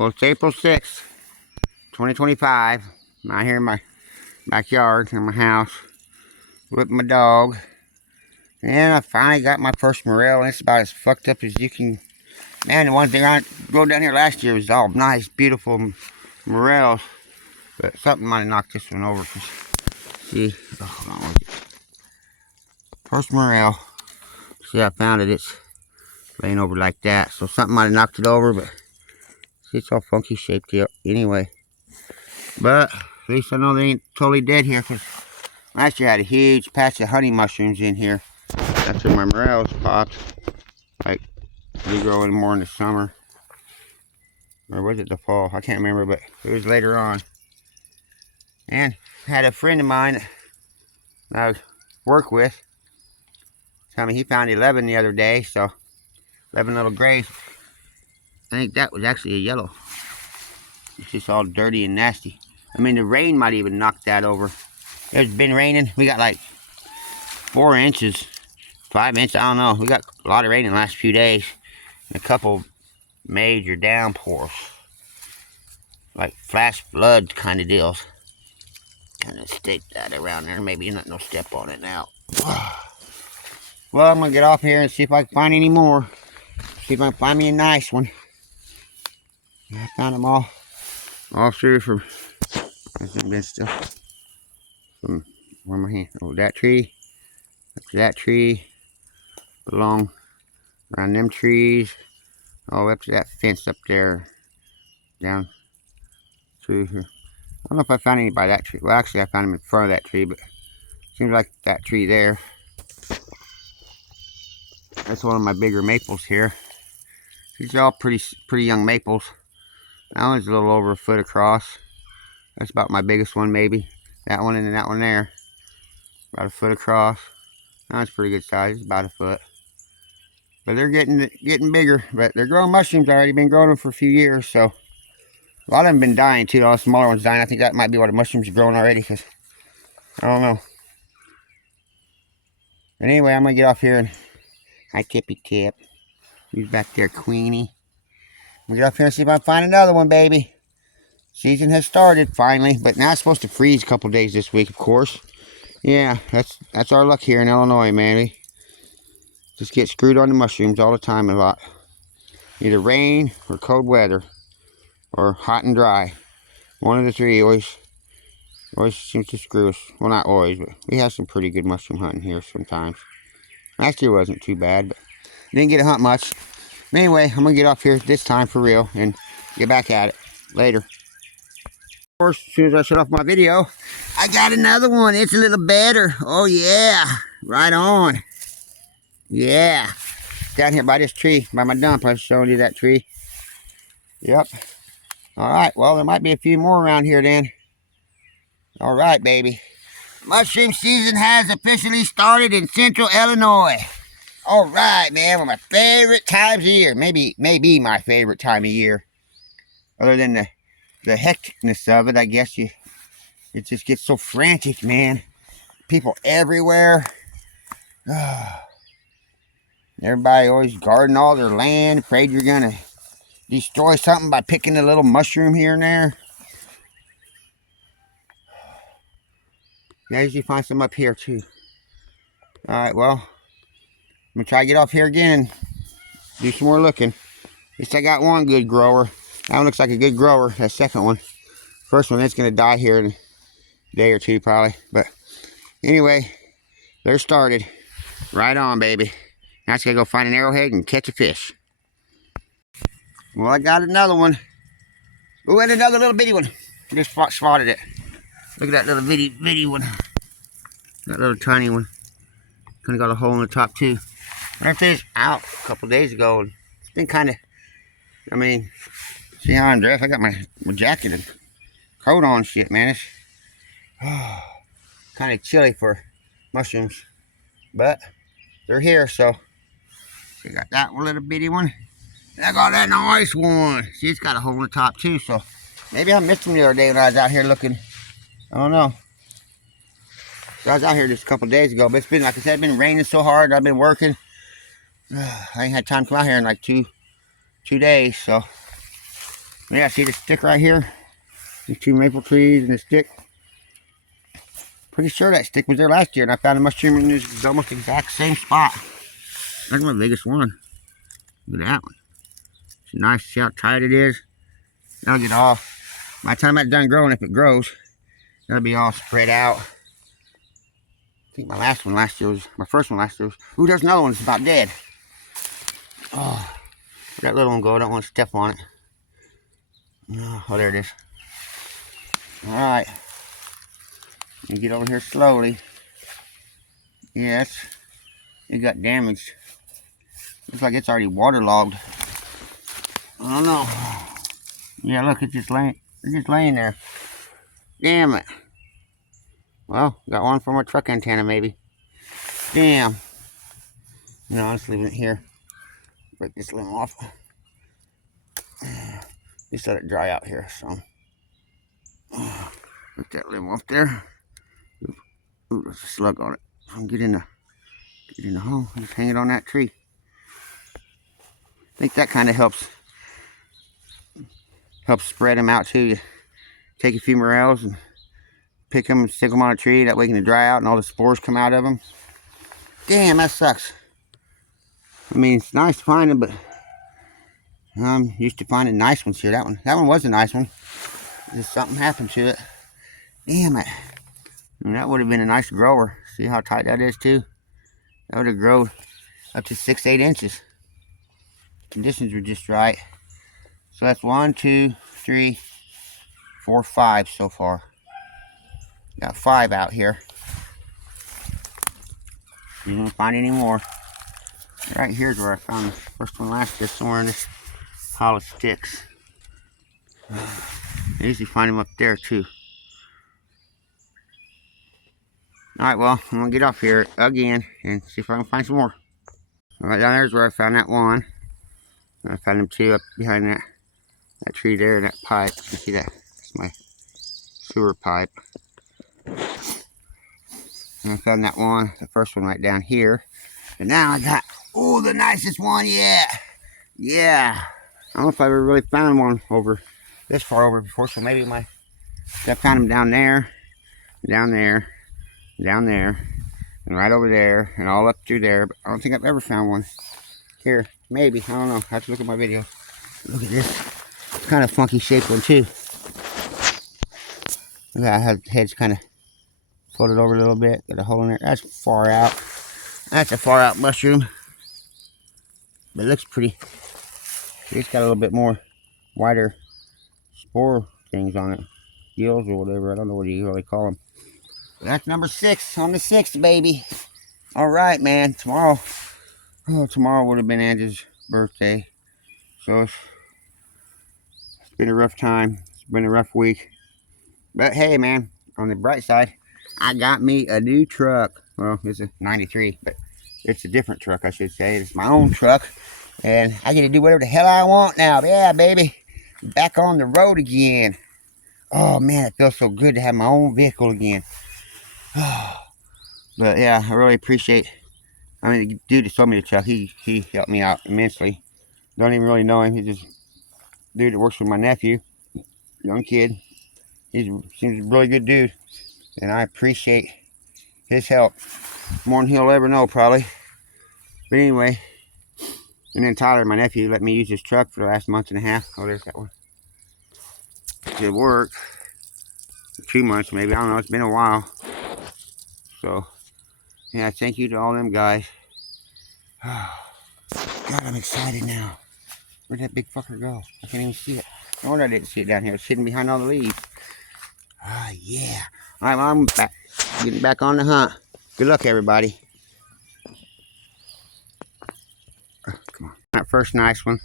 Well, it's April 6th, 2025. I'm out here in my backyard, in my house, with my dog. And I finally got my first morel, and it's about as fucked up as you can. Man, the one thing I rode down here last year was all nice, beautiful morels. But something might have knocked this one over. See, oh, first morel. See, I found it. It's laying over like that. So something might have knocked it over, but see, it's all funky shaped here anyway. But at least I know they ain't totally dead here, because last year I had a huge patch of honey mushrooms in here. That's where my morels popped. Like, they grow in more in the summer. Or was it the fall? I can't remember, but it was later on. And I had a friend of mine that I work with tell me he found 11 the other day, so 11 little grays. I think that was actually a yellow. It's just all dirty and nasty. I mean, the rain might even knock that over. It's been raining. We got like 4 inches, 5 inches, I don't know. We got a lot of rain in the last few days. And a couple major downpours. Like flash flood kind of deals. Kind of stick that around there. Maybe not no step on it now. Well, I'm going to get off here and see if I can find any more. See if I can find me a nice one. I found them all through from, still from, where my hand, oh, that tree, up to that tree, along around them trees, all up to that fence up there, down through here. I don't know if I found any by that tree. Well, actually, I found them in front of that tree, but it seems like that tree there. That's one of my bigger maples here. These are all pretty young maples. That one's a little over a foot across. That's about my biggest one, maybe. That one and then that one there. About a foot across. That's pretty good size. It's about a foot. But they're getting bigger. But they're growing mushrooms already. Been growing them for a few years, so a lot of them been dying too. All the smaller ones dying. I think that might be why the mushrooms are growing already. Cause I don't know. But anyway, I'm gonna get off here and hi Tippy Tip. Who's back there, Queenie? I'm gonna get off here and see if I can find another one, baby. Season has started finally, but now it's supposed to freeze a couple days this week, of course. Yeah, that's our luck here in Illinois, man. We just get screwed on the mushrooms all the time a lot. Either rain or cold weather, or hot and dry. One of the three always seems to screw us. Well, not always, but we have some pretty good mushroom hunting here sometimes. Last year wasn't too bad, but didn't get to hunt much. But anyway, I'm gonna get off here this time for real and get back at it later. Of course, as soon as I shut off my video, I got another one. It's a little better. Oh yeah, right on. Yeah, down here by this tree, by my dump. I was showing you that tree. Yep. All right, well, there might be a few more around here then. All right, baby. Mushroom season has officially started in central Illinois. All right, man, one of my favorite times of year. Maybe my favorite time of year. Other than the hecticness of it, I guess it just gets so frantic, man. People everywhere. Everybody always guarding all their land, afraid you're gonna destroy something by picking a little mushroom here and there. I usually find some up here too. Alright, well, I'm gonna try to get off here again and do some more looking. At least I got one good grower. That one looks like a good grower, that second one. First one, it's gonna die here in a day or two probably. But anyway, they're started. Right on, baby. Now I just gotta go find an arrowhead and catch a fish. Well, I got another one. Oh, and another little bitty one. I just spotted it. Look at that little bitty one. That little tiny one. Kind of got a hole in the top too. I fished out a couple days ago, and it's been kind of, I mean, see how I'm dressed? I got my jacket and coat on shit, man. It's kind of chilly for mushrooms, but they're here, so we got that one little bitty one. And I got that nice one. See, it's got a hole in the top too, so maybe I missed them the other day when I was out here looking. I don't know. So I was out here just a couple days ago, but it's been, like I said, it's been raining so hard. I've been working. I ain't had time to come out here in like two days, so Yeah, see the stick right here? These two maple trees and the stick. Pretty sure that stick was there last year, and I found a mushroom in this almost exact same spot. That's my biggest one. Look at that one. It's nice. See how tight it is? That'll get off. By the time that's done growing, if it grows, that'll be all spread out. I think my first one last year was, ooh, there's another one that's about dead. Oh, where'd that little one go? I don't want to step on it. Oh, there it is. Alright. You get over here slowly. Yes. It got damaged. Looks like it's already waterlogged. I don't know. Yeah, look, it's just laying there. Damn it. Well, got one from a truck antenna maybe. Damn. No, I'm just leaving it here. Break this limb off. Just let it dry out here, so. Break that limb off there. Ooh, there's a slug on it. Get in the hole. Just hang it on that tree. I think that kind of helps spread them out too. You take a few morels and pick them and stick them on a tree. That way they can dry out and all the spores come out of them. Damn, that sucks. I mean, it's nice to find them, but I'm used to finding nice ones here. That one was a nice one. Just something happened to it. Damn it. I mean, that would have been a nice grower. See how tight that is too? That would have grown up to 6-8 inches. Conditions were just right. So that's 1, 2, 3, 4, 5 so far. Got 5 out here. You don't find any more. Right here's where I found the first one last year, somewhere in this pile of sticks. I usually find them up there too. Alright, well, I'm gonna get off here again and see if I can find some more. Right down there's where I found that one. I found them 2 up behind that tree there, that pipe. You can see that? That's my sewer pipe. And I found that one, the first one right down here. And now I got, oh, the nicest one yet. Yeah. I don't know if I ever really found one over this far over before, so maybe I found them down there, down there, down there, and right over there, and all up through there. But I don't think I've ever found one here. Maybe, I don't know. I have to look at my video. Look at this kind of funky shaped one too. Look at how the head's kind of folded over a little bit. Got a hole in there. That's far out. That's a far out mushroom. But it looks pretty. It's got a little bit more wider spore things on it. Gills or whatever. I don't know what you really call them. But that's number 6 on the 6th, baby. Alright, man. Tomorrow would have been Angie's birthday. So it's been a rough time. It's been a rough week. But hey, man, on the bright side, I got me a new truck. Well, it's a 93, but it's a different truck, I should say. It's my own truck, and I get to do whatever the hell I want now. Yeah, baby. Back on the road again. Oh, man, it feels so good to have my own vehicle again. But, yeah, I really appreciate, I mean, the dude that sold me the truck, he helped me out immensely. Don't even really know him. He's just a dude that works with my nephew, young kid. He seems a really good dude, and I appreciate his help more than he'll ever know, probably. But anyway, and then Tyler, my nephew, let me use his truck for the last month and a half. Oh, there's that one. It worked. 2 months maybe, I don't know, it's been a while. So, yeah, thank you to all them guys. God, I'm excited now. Where'd that big fucker go? I can't even see it. No wonder I didn't see it down here. It's hidden behind all the leaves. Ah, yeah. All right, well, I'm back. Getting back on the hunt. Good luck, everybody. Come on. That first nice one.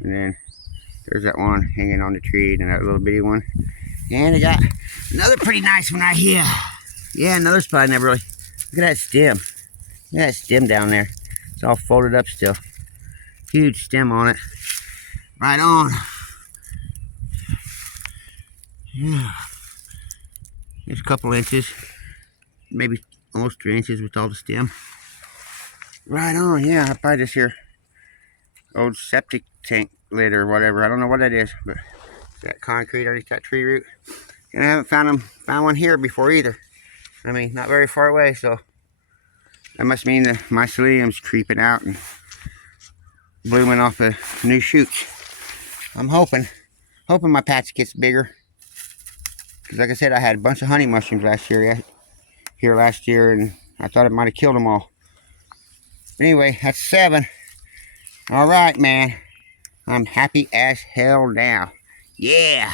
And then there's that one hanging on the tree, and that little bitty one. And I got another pretty nice one right here. Yeah, another spot I never really. Look at that stem. Look at that stem down there. It's all folded up still. Huge stem on it. Right on. Yeah. It's a couple inches. Maybe almost 3 inches with all the stem. Right on, yeah. I buy this here old septic tank lid or whatever. I don't know what that is, but it's got concrete underneath that tree root. And I haven't found one here before either. I mean, not very far away, so that must mean the mycelium's creeping out and blooming off the new shoots. I'm hoping my patch gets bigger. Because like I said, I had a bunch of honey mushrooms last year, and I thought it might have killed them all. Anyway, that's 7. All right, man. I'm happy as hell now. Yeah.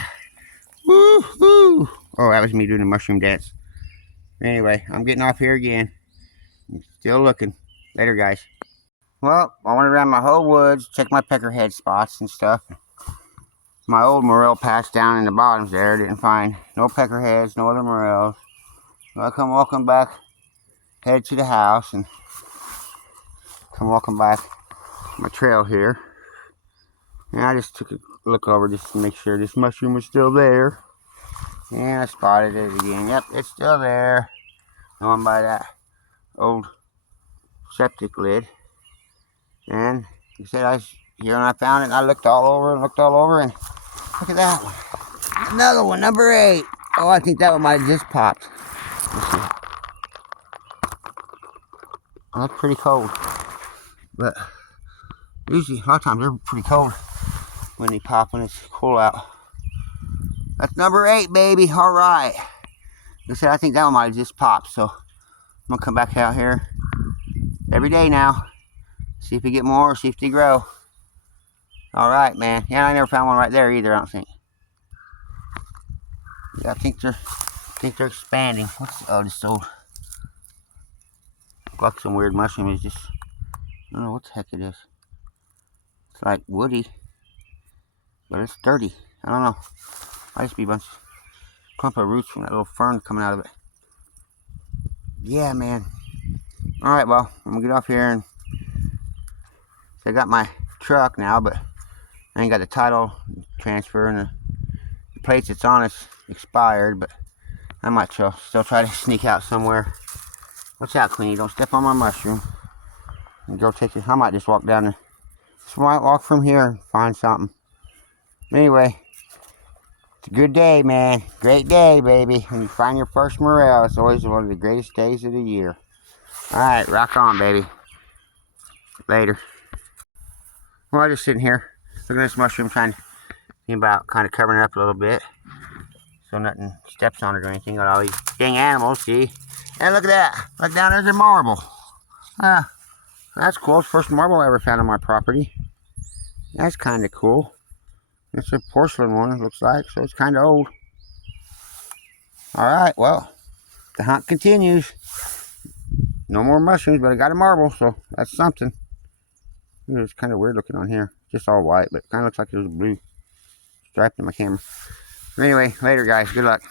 Woo-hoo. Oh, that was me doing the mushroom dance. Anyway, I'm getting off here again. I'm still looking. Later, guys. Well, I went around my whole woods, checked my peckerhead spots and stuff. My old morel patch down in the bottoms there, didn't find no peckerheads, no other morels. So I come walking back, head to the house, and come walking back my trail here. And I just took a look over just to make sure this mushroom was still there. And I spotted it again. Yep, it's still there. Going by that old septic lid. And like I said, I was here when I found it, and I looked all over, and look at that one. Another one, number 8. Oh, I think that one might have just popped. Let's see. That's pretty cold. But usually, a lot of times, they're pretty cold when they pop when it's cool out. That's number 8, baby. All right. Like I said, I think that one might have just popped. So I'm going to come back out here every day now. See if we get more, see if they grow. All right, man. Yeah, I never found one right there either, I don't think. Yeah, I think they're expanding. Oh, this old, like some weird mushroom is just, I don't know what the heck it is. It's like woody, but it's dirty. I don't know. Might just be a bunch of clump of roots from that little fern coming out of it. Yeah, man. All right, well, I'm gonna get off here, and so I got my truck now, but I ain't got the title transfer, and the plates it's on is expired, but I might still try to sneak out somewhere. Watch out, Queenie, don't step on my mushroom. And go take it. I might just walk down there. Just might walk from here and find something. Anyway, it's a good day, man. Great day, baby. When you find your first morel, it's always one of the greatest days of the year. Alright, rock on, baby. Later. Well, I'm just sitting here looking at this mushroom, trying to think about kind of covering it up a little bit so nothing steps on it or anything. Got all these dang animals, see? And look at that. Look down there's a marble. That's cool. It's the first marble I ever found on my property. That's kind of cool. It's a porcelain one, it looks like, so it's kind of old. Alright, well, the hunt continues. No more mushrooms, but I got a marble, so that's something. It's kind of weird looking on here. Just all white, but it kind of looks like there's a blue stripe in my camera. Anyway, later, guys. Good luck.